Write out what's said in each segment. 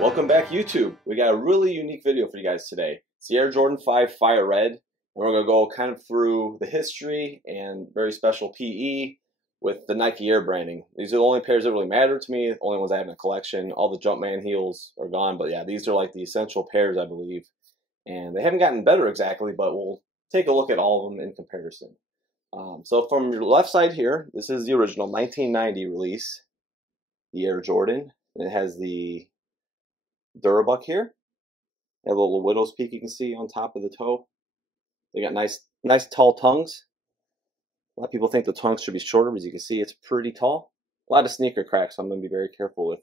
Welcome back, YouTube. We got a really unique video for you guys today. It's the Air Jordan 5 Fire Red, and we're going to go kind of through the history and very special PE with the Nike Air branding. These are the only pairs that really matter to me, the only ones I have in a collection. All the Jumpman heels are gone, but yeah, these are like the essential pairs, I believe. And they haven't gotten better exactly, but we'll take a look at all of them in comparison. So from your left side here, this is the original 1990 release, the Air Jordan. And it has the Durabuck here. They have a little widow's peak you can see on top of the toe. They got nice tall tongues. A lot of people think the tongues should be shorter, but as you can see, it's pretty tall. A lot of sneaker cracks, so I'm going to be very careful with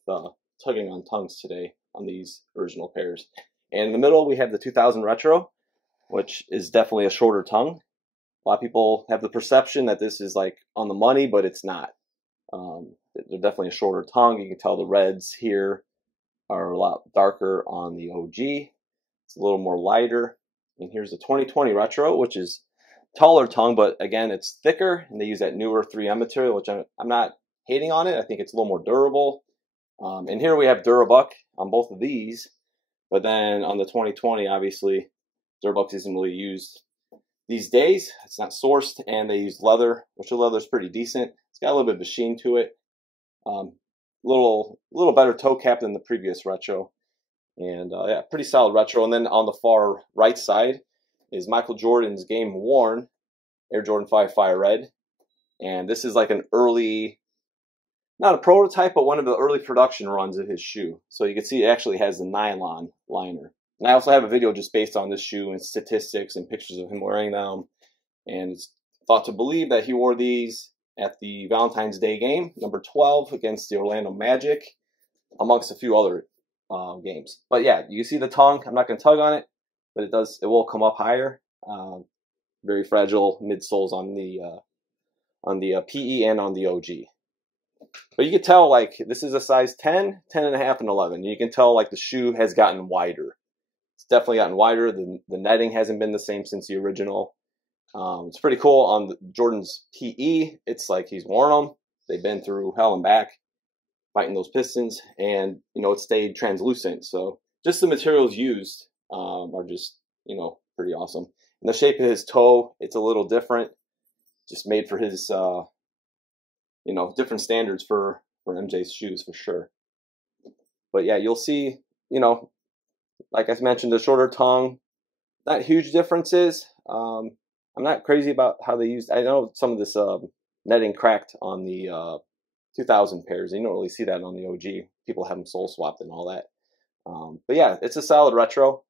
tugging on tongues today on these original pairs. And in the middle, we have the 2000 Retro, which is definitely a shorter tongue. A lot of people have the perception that this is like on the money, but it's not. They're definitely a shorter tongue. You can tell the reds here are a lot darker on the OG. It's a little more lighter. And here's the 2020 Retro, which is taller tongue, but again, it's thicker, and they use that newer 3M material, which I'm not hating on it. I think it's a little more durable. And here we have Durabuck on both of these, but then on the 2020, obviously, Durabuck isn't really used these days. It's not sourced, and they use leather, which the leather is pretty decent. It's got a little bit of a sheen to it. Little better toe cap than the previous Retro, and yeah, pretty solid Retro. And then on the far right side is Michael Jordan's game worn Air Jordan 5 Fire Red, and this is like an early, not a prototype, but one of the early production runs of his shoe. So you can see it actually has the nylon liner. And I also have a video just based on this shoe and statistics and pictures of him wearing them, and it's thought to believe that he wore these at the Valentine's Day game, number 12 against the Orlando Magic, amongst a few other games. But yeah, you see the tongue. I'm not going to tug on it, but it will come up higher. Very fragile midsoles on the PE and on the OG. But you can tell, like, this is a size 10, 10 and a half, and 11. You can tell, like, the shoe has gotten wider. It's definitely gotten wider. The netting hasn't been the same since the original. It's pretty cool on the Jordan's PE. It's like he's worn them. They've been through hell and back fighting those pistons, and it stayed translucent. So just the materials used are just pretty awesome. And the shape of his toe, it's a little different, just made for his different standards for MJ's shoes for sure. But yeah, you'll see, like I mentioned, the shorter tongue, not huge differences. I'm not crazy about how they used. I know some of this netting cracked on the 2000 pairs. You don't really see that on the OG. People have them sole swapped and all that. But yeah, it's a solid Retro,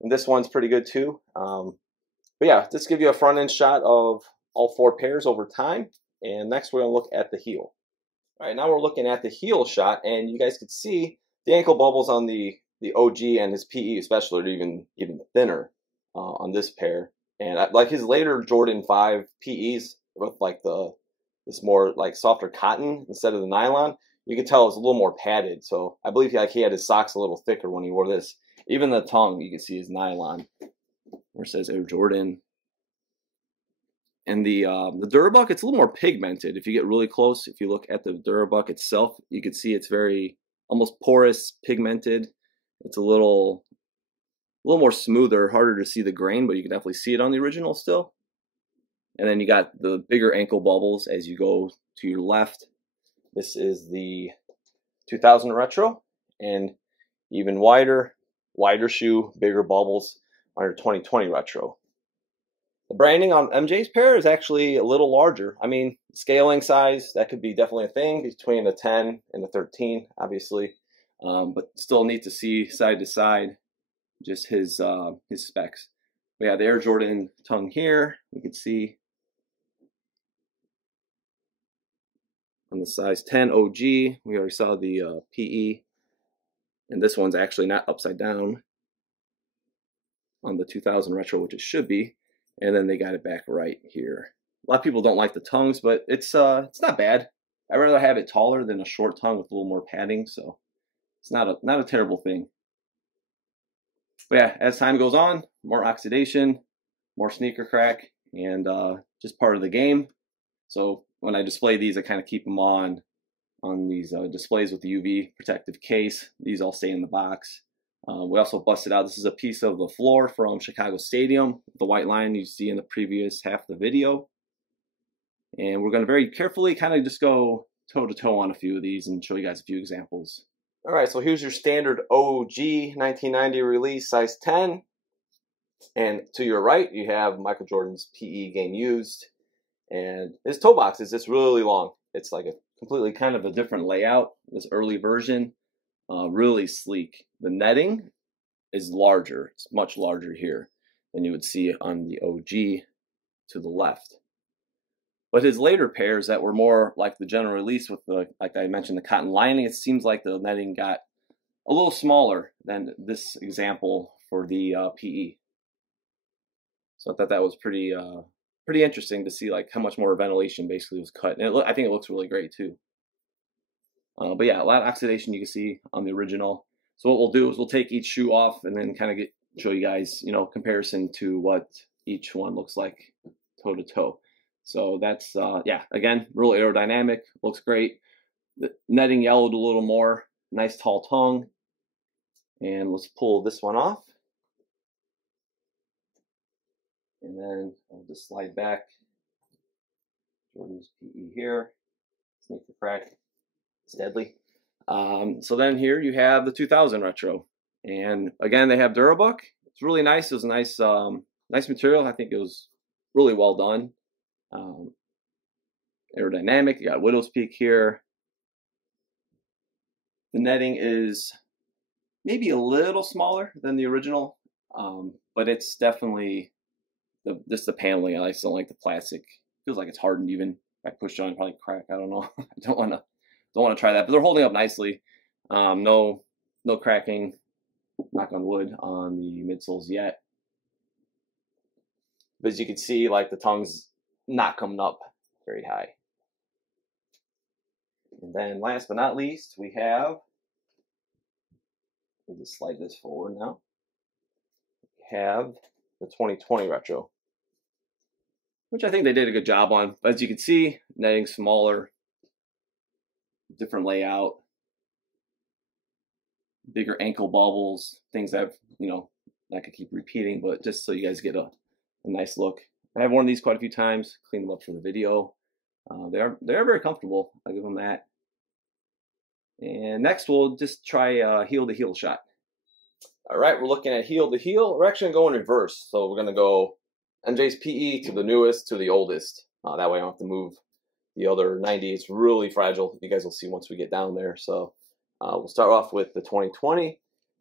and this one's pretty good too. But yeah, just give you a front end shot of all four pairs over time. And next we're gonna look at the heel. All right, now we're looking at the heel shot, and you guys could see the ankle bubbles on the OG and his PE especially are even thinner on this pair. And like his later Jordan 5 PEs with like this more like softer cotton instead of the nylon, you can tell it's a little more padded. So I believe he had his socks a little thicker when he wore this. Even the tongue, you can see is nylon, where it says Air Jordan. And the Durabuck, it's a little more pigmented. If you get really close, if you look at the Durabuck itself, you can see it's very almost porous, pigmented. It's a little more smoother, harder to see the grain, but you can definitely see it on the original still. And then you got the bigger ankle bubbles as you go to your left. This is the 2000 Retro, and even wider shoe, bigger bubbles on your 2020 Retro. The branding on MJ's pair is actually a little larger. I mean, scaling size, that could be definitely a thing between a 10 and a 13, obviously. But still neat to see side to side just his specs. We have the Air Jordan tongue here. You can see on the size 10 OG, we already saw the PE, and this one's actually not upside down on the 2000 Retro, which it should be, and then they got it back right here. A lot of people don't like the tongues, but it's not bad. I'd rather have it taller than a short tongue with a little more padding, so it's not a terrible thing. But yeah, as time goes on, more oxidation, more sneaker crack, and just part of the game. So when I display these, I kind of keep them on on these displays with the UV protective case. These all stay in the box. We also busted out, this is a piece of the floor from Chicago Stadium, the white line you see in the previous half of the video. And we're going to very carefully kind of just go toe to toe on a few of these and show you guys a few examples. All right, so here's your standard OG 1990 release, size 10. And to your right, you have Michael Jordan's PE Game Used. And his toe box is just really long. It's like a completely kind of a different layout, this early version. Really sleek. The netting is larger. It's much larger here than you would see on the OG to the left. But his later pairs that were more like the general release with the, like I mentioned, the cotton lining, it seems like the netting got a little smaller than this example for the PE. So I thought that was pretty interesting to see like how much more ventilation basically was cut. And I think it looks really great too. But yeah, a lot of oxidation you can see on the original. So what we'll do is we'll take each shoe off and then kind of show you guys, you know, comparison to what each one looks like toe to toe. So that's, yeah, again, real aerodynamic, looks great. The netting yellowed a little more, nice tall tongue. And let's pull this one off. And then I'll just slide back. Jordan's PE here. Sneak the crack. It's deadly. So then here you have the 2000 retro. And again, they have Durabuck. It's really nice. It was a nice, nice material. I think it was really well done. Aerodynamic. You got Widow's Peak here. The netting is maybe a little smaller than the original, but it's definitely just the paneling. I just don't like the plastic. Feels like it's hardened even. If I push on it, probably crack. I don't know. I don't want to try that. But they're holding up nicely. No cracking. Knock on wood on the midsoles yet. But as you can see, like the tongue's not coming up very high. And then last but not least, we have, we'll just slide this forward now. We have the 2020 retro, which I think they did a good job on. But as you can see, netting smaller, different layout, bigger ankle bubbles, things that, you know, I could keep repeating, but just so you guys get a nice look. I have worn these quite a few times, cleaned them up for the video. They are very comfortable. I'll give them that. And next we'll just try heel to heel shot. All right, we're looking at heel to heel. We're actually going in reverse. So we're gonna go MJ's PE to the newest to the oldest. That way I don't have to move the other 90. It's really fragile. You guys will see once we get down there. So we'll start off with the 2020.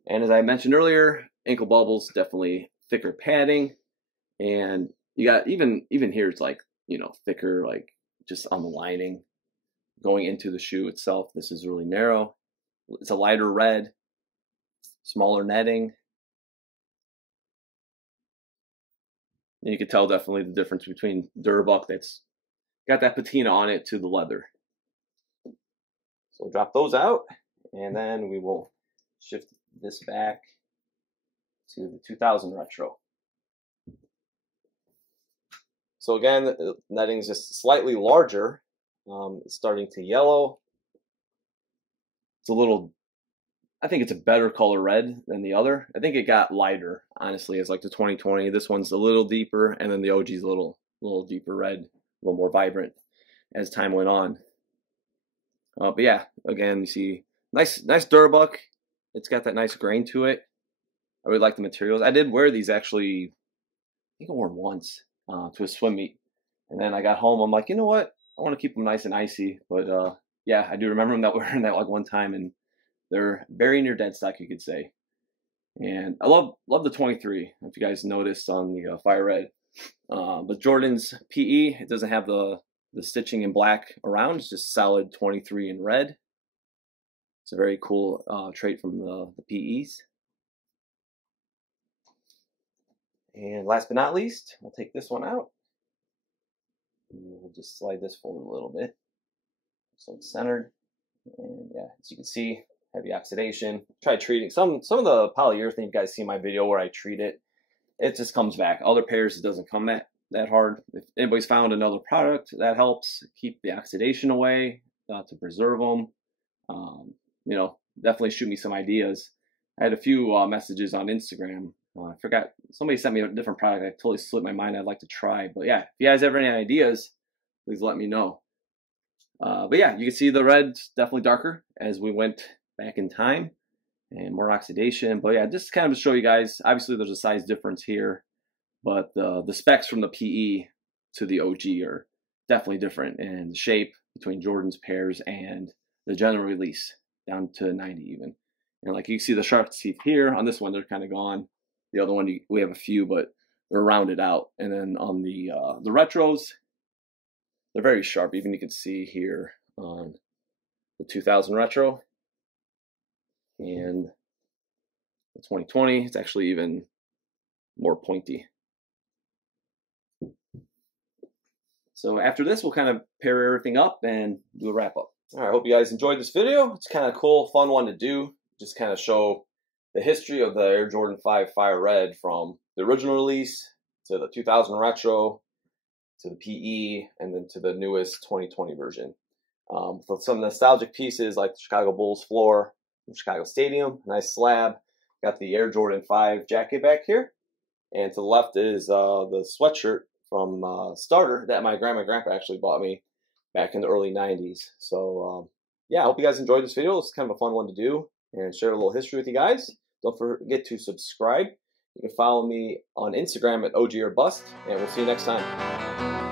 And as I mentioned earlier, ankle bubbles, definitely thicker padding. And you got even here, it's like, you know, thicker, like just on the lining going into the shoe itself. This is really narrow. It's a lighter red, smaller netting. And you can tell definitely the difference between Durabuck that's got that patina on it to the leather. So we'll drop those out, and then we will shift this back to the 2000 retro. So again, the netting is just slightly larger. It's starting to yellow. It's a little, I think it's a better color red than the other. I think it got lighter, honestly, as like the 2020. This one's a little deeper, and then the OG's a little deeper red, a little more vibrant as time went on. But yeah, again, you see nice Durabuck. It's got that nice grain to it. I really like the materials. I did wear these actually, I think I wore them once to a swim meet. And then I got home, I'm like, you know what? I want to keep them nice and icy. But yeah, I do remember them wearing that like one time, and they're very near dead stock, you could say. And I love the 23, if you guys noticed on the fire red. But Jordan's PE, it doesn't have the stitching in black around. It's just solid 23 in red. It's a very cool trait from the PEs. And last but not least, we'll take this one out. And we'll just slide this forward a little bit so it's centered. And yeah, as you can see, heavy oxidation. Try treating some of the polyurethane you guys see in my video where I treat it. It just comes back. Other pairs, it doesn't come that hard. If anybody's found another product that helps keep the oxidation away, to preserve them. You know, definitely shoot me some ideas. I had a few messages on Instagram. I forgot, somebody sent me a different product. I totally slipped my mind. I'd like to try. But yeah, if you guys have any ideas, please let me know. But yeah, you can see the red's definitely darker as we went back in time, and more oxidation. But yeah, just kind of to show you guys, obviously there's a size difference here, but the specs from the PE to the OG are definitely different in the shape between Jordan's pairs and the general release down to 90 even. And like you see the shark teeth here on this one, they're kind of gone. The other one, we have a few, but they're rounded out. And then on the retros, they're very sharp. Even you can see here on the 2000 retro and the 2020, it's actually even more pointy. So after this, we'll kind of pair everything up and do a wrap up. All right, I hope you guys enjoyed this video. It's kind of cool, fun one to do. Just kind of show the history of the Air Jordan 5 Fire Red from the original release to the 2000 retro to the PE and then to the newest 2020 version. For some nostalgic pieces like the Chicago Bulls floor from Chicago Stadium, nice slab. Got the Air Jordan 5 jacket back here. And to the left is the sweatshirt from Starter that my grandma and grandpa actually bought me back in the early 90s. So yeah, I hope you guys enjoyed this video. It's kind of a fun one to do and share a little history with you guys. Don't forget to subscribe. You can follow me on Instagram at OG or Bust, and we'll see you next time.